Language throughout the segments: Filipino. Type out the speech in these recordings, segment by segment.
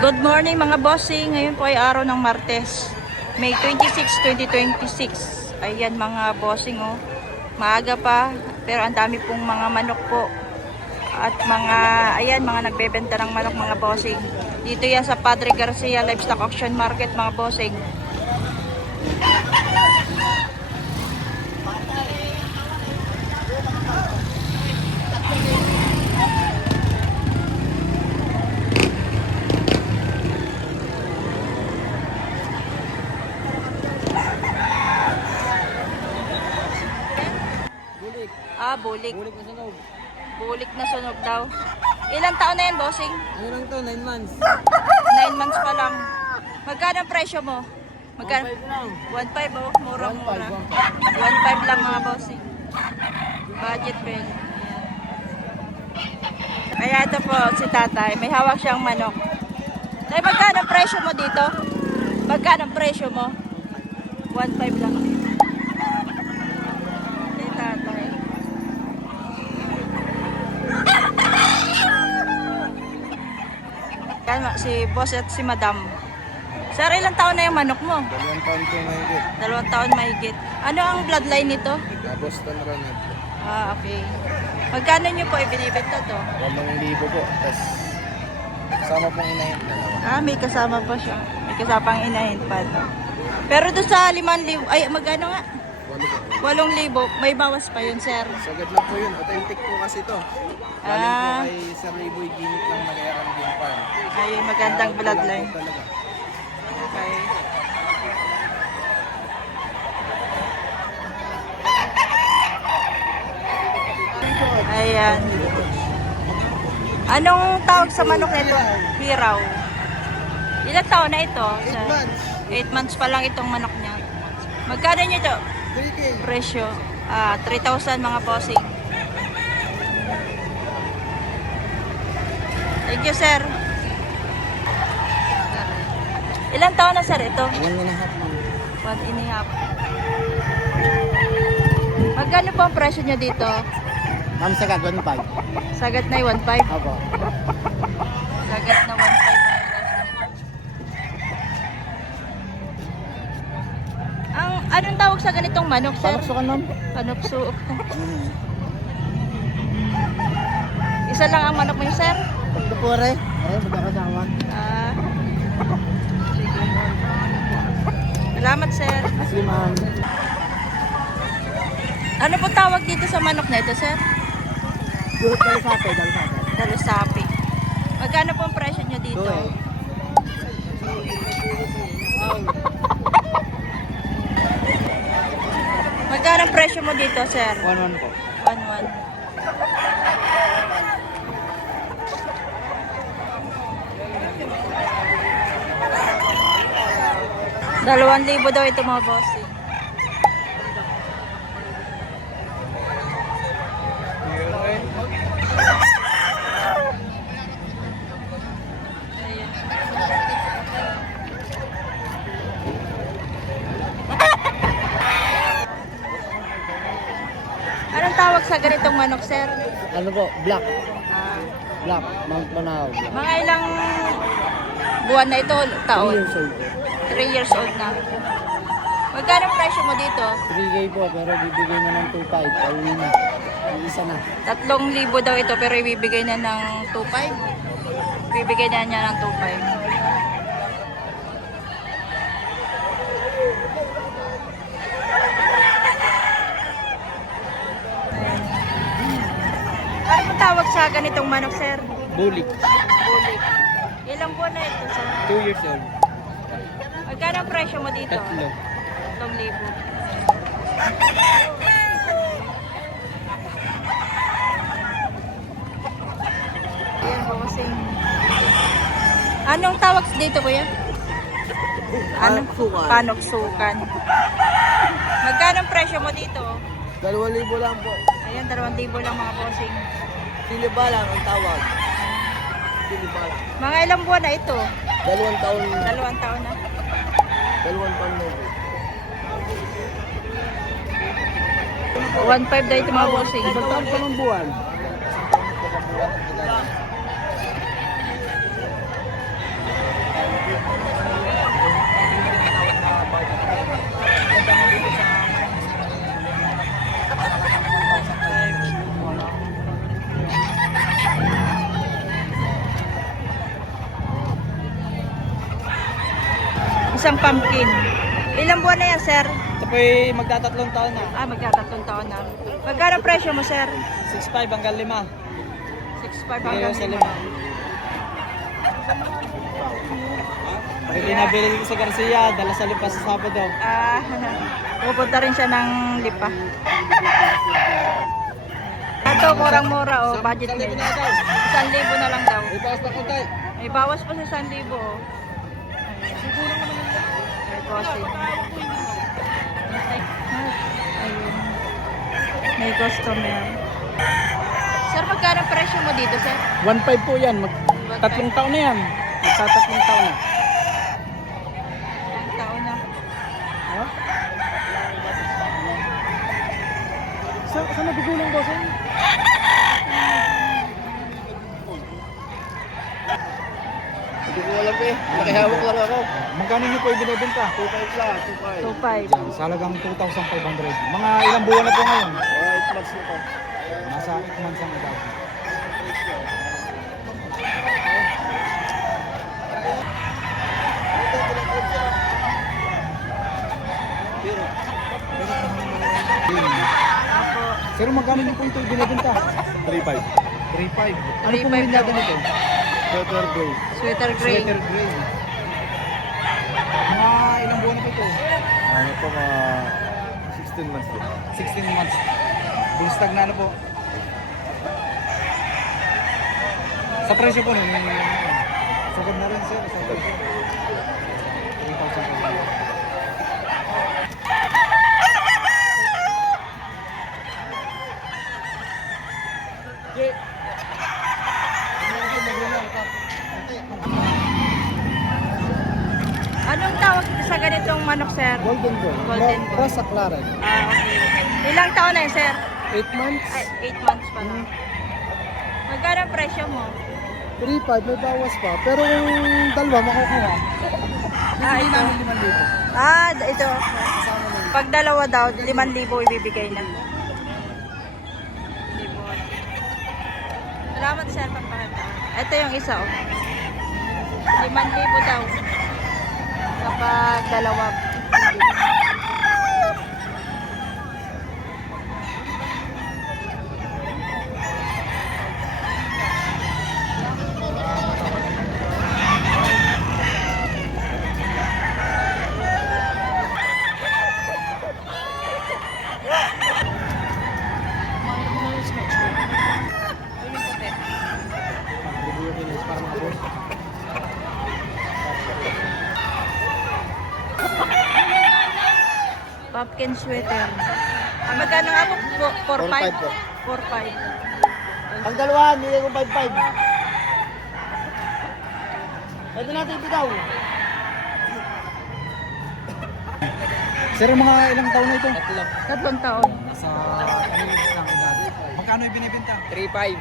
Good morning mga bossing. Ngayon po ay araw ng Martes, May 26, 2026. Ayan mga bossing oh. Maaga pa pero ang dami pong mga manok po. At mga nagbebenta ng manok mga bossing. Dito yan sa Padre Garcia Livestock Auction Market mga bossing. Bulik. Bulik na sunog. Bulik na sunog daw. Ilang taon na yan, bossing? Ano lang to? 9 months. 9 months pa lang. Magkano ang presyo mo? 1.5 lang. 1.5 oh, murang-mura. 1.5 lang mga bossing. Budget pen. Kaya ito po si tatay, may hawak siyang manok. Tay, magkano ang presyo mo dito? Magkano ang presyo mo? 1.5 lang. Si tatay. Yan, si boss at si madam. Sir, ilang taon na yung manok mo? 2 taon po mahigit. 2 taon mahigit. Ano ang bloodline nito? Boston Ronald po. Okay. Magkano nyo po ibinibenta to? 8,000 po. Tapos kasama pong inahin. May kasama pa siya. May kasamang inahin pa to. Pero doon sa 5,000, ay magkano nga? 8,000. May bawas pa yun, sir. Sagad lang po yun. Authentic po kasi to. Galing po kay Sir Riboy Ginit ng Nagayakan Game Farm. Ay, magandang bloodline. Talaga. Okay. Ayan. Anong tawag sa manok nito? Hiraw. Ilang taon na ito? 8 months. 8 months pa lang itong manok niya. Magkano nyo ito? 3K. Presyo. 3,000 mga bossing. Thank you, sir. Ilang taon na, sir, ito? 1.5 months. 1.5. Magkano po ang presyo niya dito? Ma'am, sagad 1.5. Sagat na yung 1.5. Opo. Sagat na 1.5. Anong tawag sa ganitong manok, sir? Panuksukan, ma'am. Panukso. Isa lang ang manok mo, sir? Pagdupore. Ay, magkakasama. Sige. Salamat, sir. Sige, ma'am. Ano po tawag dito sa manok na ito, sir? Dalisate. Dalusapi. Magkano po ang presyo nyo dito? 2.8. Magkano ang presyo mo dito, sir? 1.1 po. 1.1. $2,000 daw ito mga bossing. Ayan. Anong tawag sa ganitong manok, sir? Ano po? Black. Black. Mount Manao. Mga ilang buwan na ito, taon? 3 years old. 3 years old na. Magkano ang presyo mo dito? 3K po, pero bibigay na ng 2.5. Pauwi na. Yung isa na. 3,000 daw ito pero ibibigay na ng 2,500. Ibibigay na niya ng 2,500. Ano po tawag sa ganitong manok, sir? Bulik. Bulik. Ilang buwan na ito, sir? 2 years old. Magkano ang presyo mo dito? 3. 3,000. Ayan po kasi. Anong tawag dito, kuya? Panoksukan. Panoksukan. Magkano ang presyo mo dito? 2,000 lang po. Ayan, 2,000 lang mga bossing. Silibalang ang tawag. Silibalang. Mga ilang buwan na ito? 2 taon. 2 taon na. 2 taon na po. 1,500 daw ito mga bossing. Isang taon pa ng buwan. Isang pumpkin. Ilang buwan na yan, sir? Ito po ay magtatatlong taon na. Ah, magkatatlong taon na. Magkano presyo mo, sir? 6'5 hanggang 5. 6.5 Bigay hanggang ko sa 5. 5. Pag hindi nabili ko sa Garcia, dala sa Lipa sa Sabado. Ah, pupunta rin siya ng Lipa. Ito, murang-mura, oh. Budget meal. 1,000 na lang daw. Ibawas na konti. May bawas pa sa 1,000, oh. May bossing. Ayun. May customer. Sir, magkano presyo mo dito, sir? 1.5 po yan. Tatlong taon na yan. Magtatatlong taon na. Ang taon na. Ha? Saan nagugulong ba sa'yo? Hindi ko alam eh. Nakihawak lang ako. Magkano niyo po ibinibenta? 2.5 lang. 2.5. 2.5. Yan, sa halagang 2,500. Mga ilang buwan na po ngayon? 8 months na po. Nasa 8 months ang edad. Apo. Sir, magkano niyo po ito ibinibenta? 3.5. 3.5. Ano po 3.5 may daw. natin ito? Sweater gray. Sweater gray. Sweater gray. Mga ilang buwan na po ito? Ano po, mga 16 months din. 16 months. Bullstag na ano po. Sa presyo po nun, sagad na rin sir. Sagad. 3,000 po. Anong tawag sa ganitong manok, sir? Golden Gold. Golden Gold. Cross sa Claren. Ah, okay. Ilang taon na yun, sir? 8 months. Ay, 8 months pa lang. Magkano ang presyo mo? 3.5 may bawas pa. Pero yung dalawa makukuha. Ah, ito. namin 5,000. Ah, ito. Kasama na. Pag dalawa daw, 5,000 ibibigay na. Salamat, sir, pagpakita. Ito yung isa, oh. 5,000 daw. Kapag dalawa. Para mga boss. Pumpkin sweater. Ah, magkano nga po? 4.5? 4.5 po. 4.5. Ang dalawa, nilay ko 5.5. Pwede natin ibitaw. Sir, mga ilang taon na ito? Tatlo. 3 taon. Nasa 3 weeks lang edad. Magkano ibinibenta? 3.5. 3.5.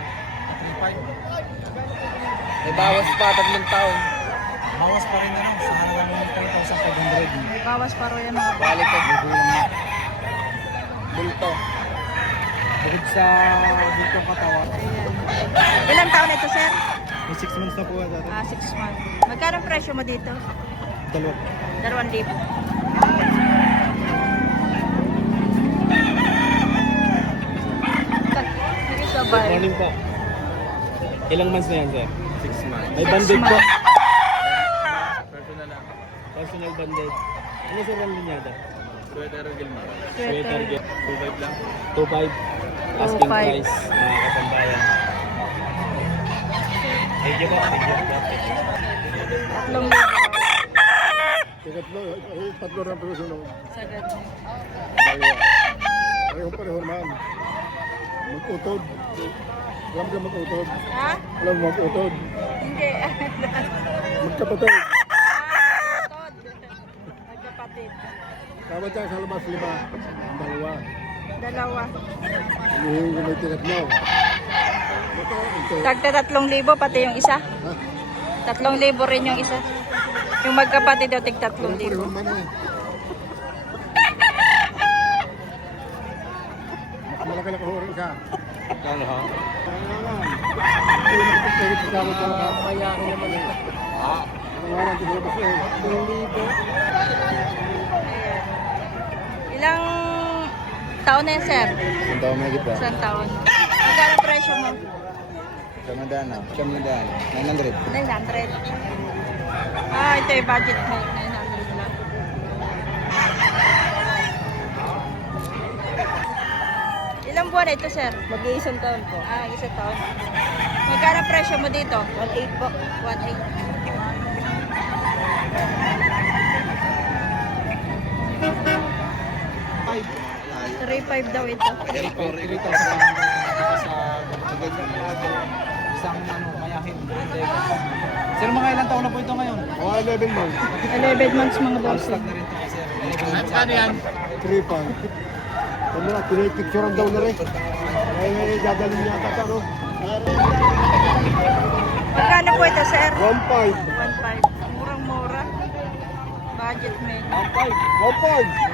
May bawas pa, 3 taon. Bawas pa rin na lang sa halagang 3,500. May bawas pa rin mga Balik ko. Magulang na. Bulto. Bukod sa dito katawan, Ayan. Ilang taon ito, sir? may 6 months na po dati. 6 months. Magkano ang presyo mo dito? Dalawa. 2,000. Sige, sabay. po. Ilang months na yan, sir? 6 months. May 6 bandage po. months. Personal lang. Personal bandage. Ano sir ang linyada? Sweater Gilmar. Sweater. 2.5 lang. 2.5. Asking 2.5. price. Mga kasambayan. Thank you po. Thank you. 3,000. Tatlo na peso nung Sagad. dalawa. Pareho man. Mag-utod. Alam ka mag-utod. Ha? Alam mo mag-utod. Hindi. Magkapatid. Tod. Magkapatid. Tama tayo sa labas 5. Dalawa. Dalawa. Hinihingi ko may tinatlo. Ito. Tagta 3,000 pati yung isa. Ha? 3,000 rin yung isa. Yung magkapatid daw tig Pareho 3,000. man eh. Mas malaki na kahuri ka. Ano ha? Hindi na kapag sa kamo ka. Mayakin naman ito. Ah. Nangaran ko sa labas eh. 2,000. Ilang taon na yan, sir? Ang taon may kita. Isang taon. Magkano presyo mo? Kamadaan na. Kamadaan. 900. 900. Ah, ito yung budget mo. 900 lang. Ilang buwan na ito, sir? Mag-iisang taon po. Ah, isang taon. Magkano presyo mo dito? 1.8 po. 1.8. Five. 3.5 daw ito. Rito sa isang mayahin. Sir, mga ilang taon na po ito ngayon? 11 months. 11 months mga boss. Start na rin ito kasi. Ano yan? 3.5. Kung mga pinipicturean daw na rin. Ay, dadalhin niya ata no? Magkano po ito, sir? 1.5. 1.5. Murang-mura. Budget menu. 1.5.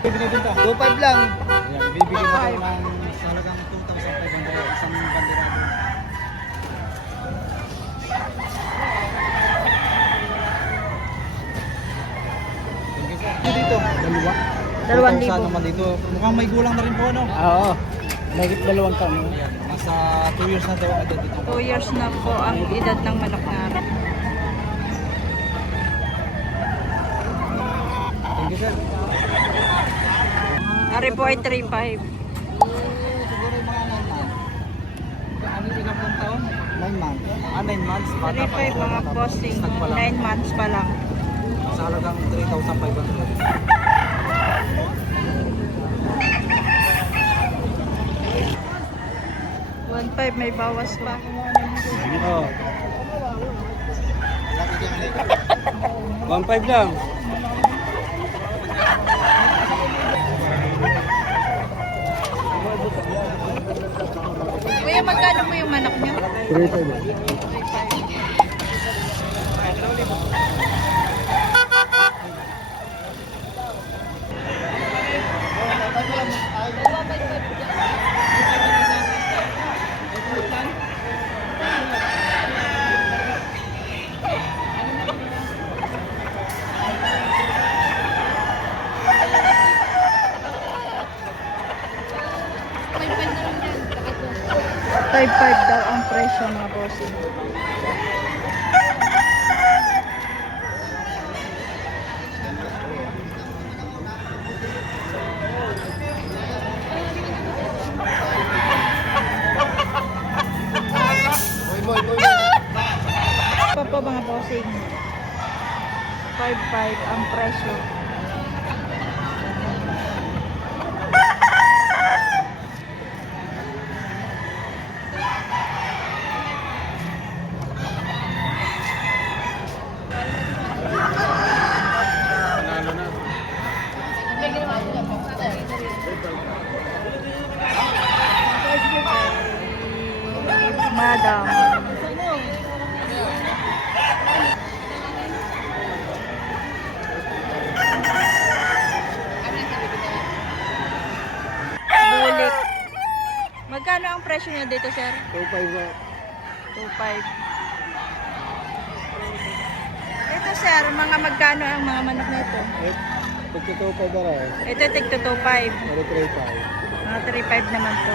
Binibinta. 2.5 lang. Ayan, bibili na tayo ng talagang 2,500 isang bandera. Dito. Dalawa. 2,000. Saan naman dito? Mukhang may gulang na rin po, ano? Oo. Mahigit 2 taon. Ayan, nasa 2 years na daw agad dito. 2 years na po ang edad ng manok namin. Thank you, sir. Ari po ay 3.5. Siguro yung mga 9 months. Ano yung ilang pong taon? 9 months. 9 months. Bata pa 3.5 mga bossing. Stag pa lang. 9 months pa lang. Sa halagang 3,500. $1.5 may bawas pa. Oo. 1.5 lang. Kuya, magkano po yung manok niyo? 3.5. 3.5. $5.5 daw ang presyo mga bossing. Pa po mga bossing. 5.5 ang presyo. Panalo na. Madam. Bulik. Magkano ang presyo niya dito, sir? 2.5 na. 2.5. Ito, sir, mga magkano ang mga manok na ito? Pagka 2.5 na rin. Ito, tig to 2.5. Pero 3.5. Mga 3.5 naman to.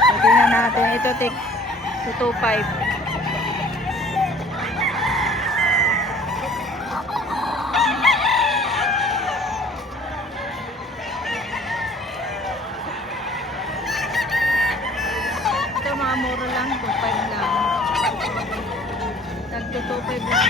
So, tingnan natin. Ito, tig to 2.5. Ito, mga mura lang. 2.5 lang. Tag to 2.5 lang.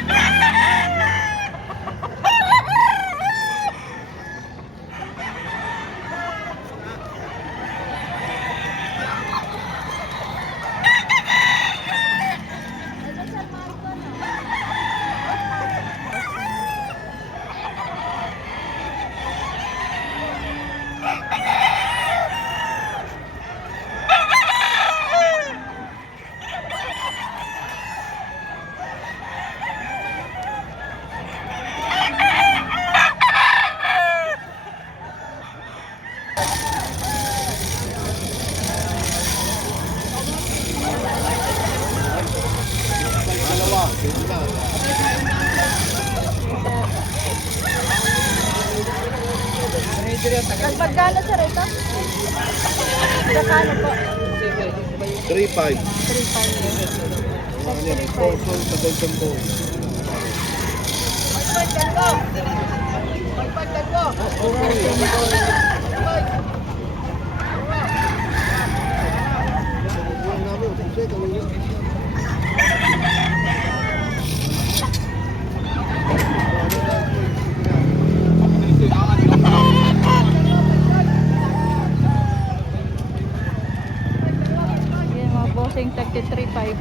Magkano sa rito? Magkano po? 3.5. 3.5. Ano yan? Torso sa Golden Ball. Yan mga bossing, tagti 3.5.